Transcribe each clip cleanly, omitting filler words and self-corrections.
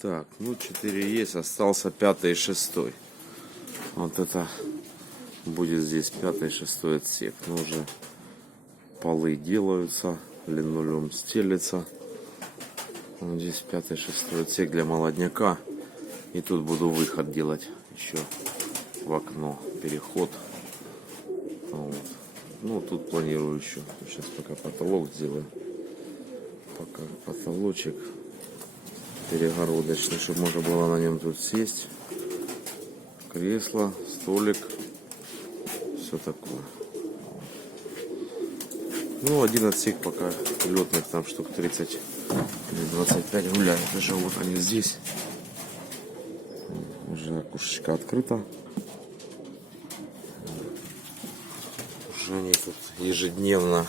Так, ну 4 есть, остался 5 и 6. Вот это будет здесь 5 и 6 отсек. Но уже полы делаются, линолеум стелится. Вот здесь 5 и 6 отсек для молодняка. И тут буду выход делать еще в окно, переход. Вот. Ну тут планирую еще. Сейчас пока потолок сделаю. Пока потолочек перегородочный, чтобы можно было на нем тут сесть. Кресло, столик, все такое. Ну, один отсек пока летных, там штук 30 или 25 гуляют. Даже вот они здесь. Уже окошечко открыто. Уже они тут ежедневно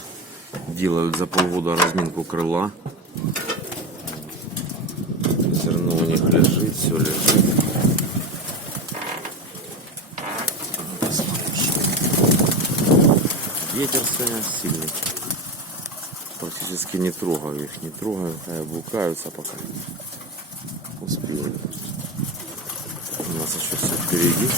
делают за полгода разминку крыла. Зерно у них лежит, все лежит. Ветер сегодня сильный. Практически не трогаю их, не трогаю, а букаются пока. Успеваю. У нас еще все впереди.